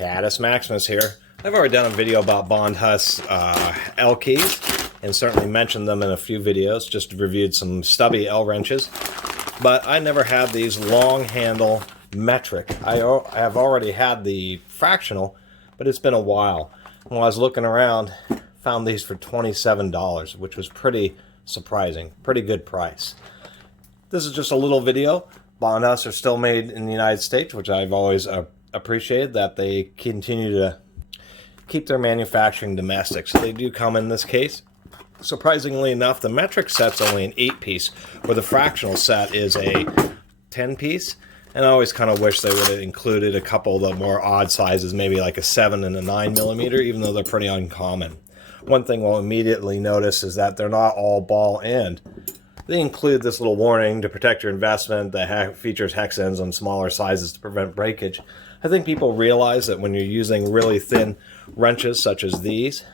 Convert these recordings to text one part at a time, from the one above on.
Catus, Maximus here. I've already done a video about Bondhus L keys and certainly mentioned them in a few videos, just reviewed some stubby L wrenches. But I never had these long handle metric. I have already had the fractional, but it's been a while. When I was looking around, found these for $27, which was pretty surprising. Pretty good price. This is just a little video. Bondhus are still made in the United States, which I've always appreciated, that they continue to keep their manufacturing domestic. So they do come in this case. Surprisingly enough, the metric set's only an 8-piece, where the fractional set is a 10-piece. And I always kind of wish they would have included a couple of the more odd sizes, maybe like a 7 and a 9 millimeter, even though they're pretty uncommon. One thing we'll immediately notice is that they're not all ball end. They include this little warning to protect your investment that features hex ends on smaller sizes to prevent breakage. I think people realize that when you're using really thin wrenches such as these,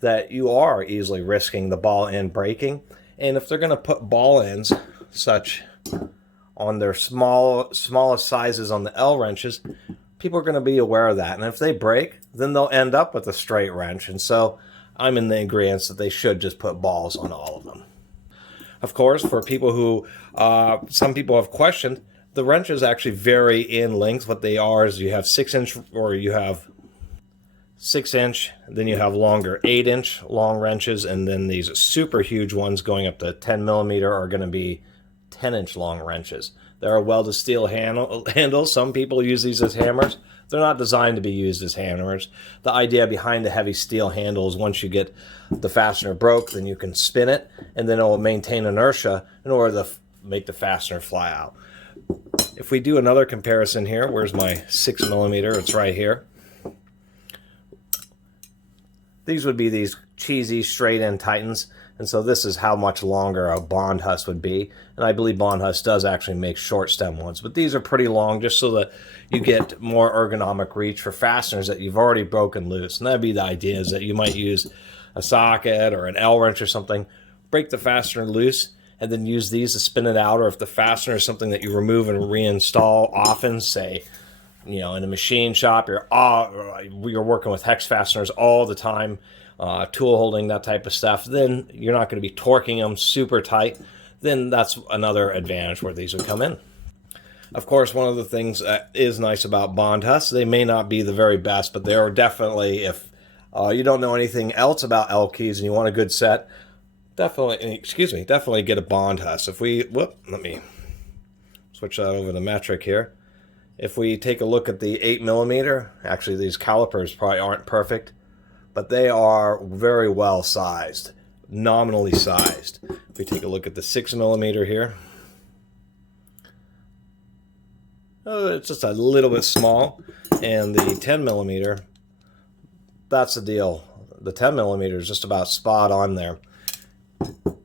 that you are easily risking the ball end breaking. And if they're going to put ball ends such on their smallest sizes on the L wrenches, people are going to be aware of that. And if they break, then they'll end up with a straight wrench. And so I'm in the agreement that they should just put balls on all of them. Of course, for people who, some people have questioned, the wrenches actually vary in length. What they are is you have 6-inch, or you have 6-inch, then you have longer 8-inch long wrenches, and then these super huge ones going up to 10 millimeter are going to be 10-inch long wrenches. There are welded steel handles. Some people use these as hammers. They're not designed to be used as hammers. The idea behind the heavy steel handle is once you get the fastener broke, then you can spin it, and then it will maintain inertia in order to make the fastener fly out. If we do another comparison here, where's my 6 millimeter? It's right here. These would be these cheesy straight-end Titans, and so this is how much longer a Bondhus would be. And I believe Bondhus does actually make short stem ones, but these are pretty long just so that you get more ergonomic reach for fasteners that you've already broken loose. And that'd be the idea, is that you might use a socket or an L wrench or something, break the fastener loose, and then use these to spin it out. Or if the fastener is something that you remove and reinstall often, say, you know, in a machine shop, you're working with hex fasteners all the time, tool holding, that type of stuff, then you're not going to be torquing them super tight. Then that's another advantage where these would come in. Of course, one of the things that is nice about Bondhus, they may not be the very best, but they are definitely, if you don't know anything else about L keys and you want a good set, definitely get a Bondhus. If we, let me switch that over to metric here. If we take a look at the 8 millimeter, actually these calipers probably aren't perfect, but they are very well sized, nominally sized. If we take a look at the 6 millimeter here, it's just a little bit small. And the 10 millimeter, that's the deal. The 10 millimeter is just about spot on there.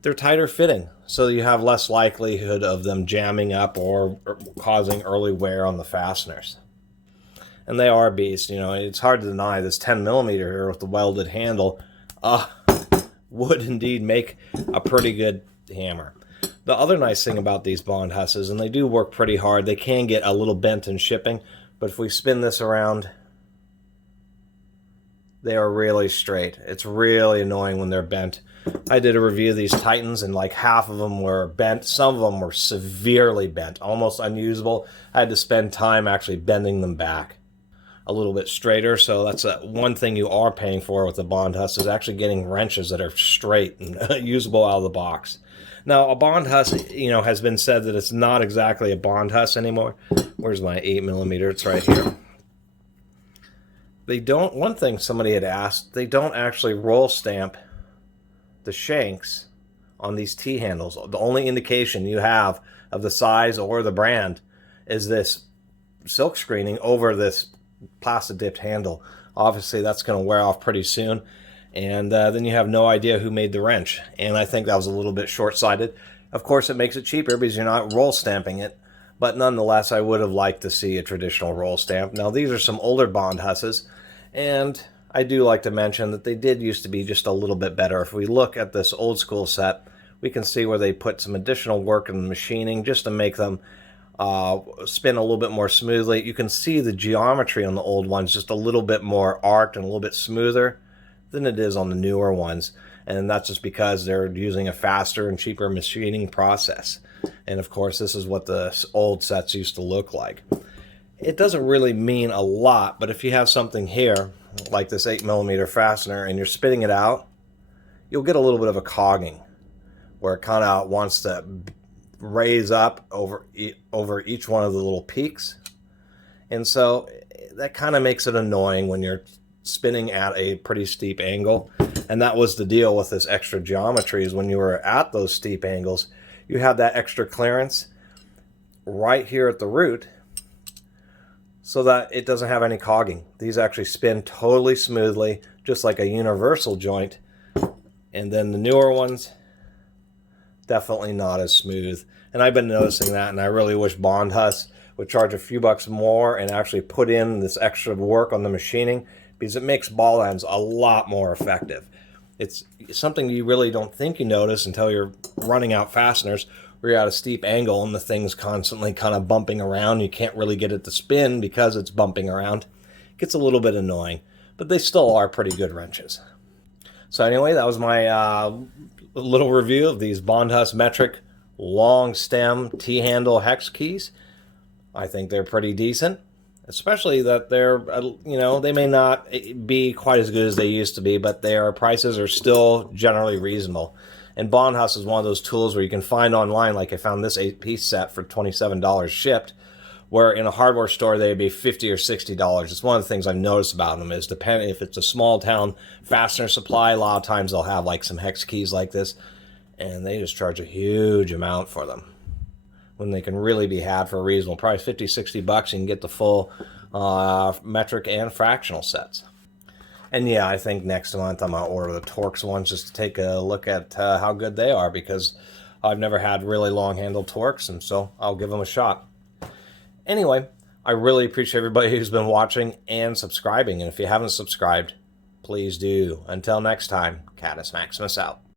They're tighter fitting, so you have less likelihood of them jamming up or causing early wear on the fasteners. And they are beasts. You know, it's hard to deny this 10 millimeter here with the welded handle would indeed make a pretty good hammer. The other nice thing about these Bondhuses, and they do work pretty hard, they can get a little bent in shipping, but if we spin this around, they are really straight. It's really annoying when they're bent. I did a review of these Titans, and like half of them were bent. Some of them were severely bent, almost unusable. I had to spend time actually bending them back a little bit straighter. So that's one thing you are paying for with the Bondhus, is actually getting wrenches that are straight and usable out of the box. Now, a Bondhus, you know, has been said that it's not exactly a Bondhus anymore. Where's my 8 millimeter? It's right here. They don't, one thing somebody had asked, they don't actually roll stamp the shanks on these T-handles. The only indication you have of the size or the brand is this silk screening over this plastic dipped handle. Obviously that's going to wear off pretty soon, and then you have no idea who made the wrench. And I think that was a little bit short-sighted. Of course, it makes it cheaper because you're not roll stamping it, but nonetheless I would have liked to see a traditional roll stamp. Now these are some older Bondhuses, and I do like to mention that they did used to be just a little bit better. If we look at this old school set, we can see where they put some additional work in the machining just to make them spin a little bit more smoothly. You can see the geometry on the old ones just a little bit more arced and a little bit smoother than it is on the newer ones. And that's just because they're using a faster and cheaper machining process. And of course, this is what the old sets used to look like. It doesn't really mean a lot, but if you have something here, like this 8mm fastener, and you're spinning it out, you'll get a little bit of a cogging, where it kind of wants to raise up over each one of the little peaks. And so that kind of makes it annoying when you're spinning at a pretty steep angle. And that was the deal with this extra geometry, is when you were at those steep angles, you have that extra clearance right here at the root so that it doesn't have any cogging. These actually spin totally smoothly, just like a universal joint. And then the newer ones, definitely not as smooth. And I've been noticing that, and I really wish Bondhus would charge a few bucks more and actually put in this extra work on the machining, because it makes ball ends a lot more effective. It's something you really don't think you notice until you're running out fasteners, where you're at a steep angle and the thing's constantly kind of bumping around. You can't really get it to spin because it's bumping around. It gets a little bit annoying, but they still are pretty good wrenches. So anyway, that was my little review of these Bondhus metric long stem T-handle hex keys. I think they're pretty decent, especially that they're, they may not be quite as good as they used to be, but their prices are still generally reasonable. And Bondhus is one of those tools where you can find online, like I found this 8-piece set for $27 shipped, where in a hardware store they'd be $50 or $60. It's one of the things I've noticed about them, is depending if it's a small town fastener supply, a lot of times they'll have like some hex keys like this, and they just charge a huge amount for them, when they can really be had for a reasonable price. 50, 60 bucks, you can get the full metric and fractional sets. And yeah, I think next month I'm going to order the Torx ones just to take a look at how good they are, because I've never had really long-handled Torx, and so I'll give them a shot. Anyway, I really appreciate everybody who's been watching and subscribing, and if you haven't subscribed, please do. Until next time, Catus Maximus out.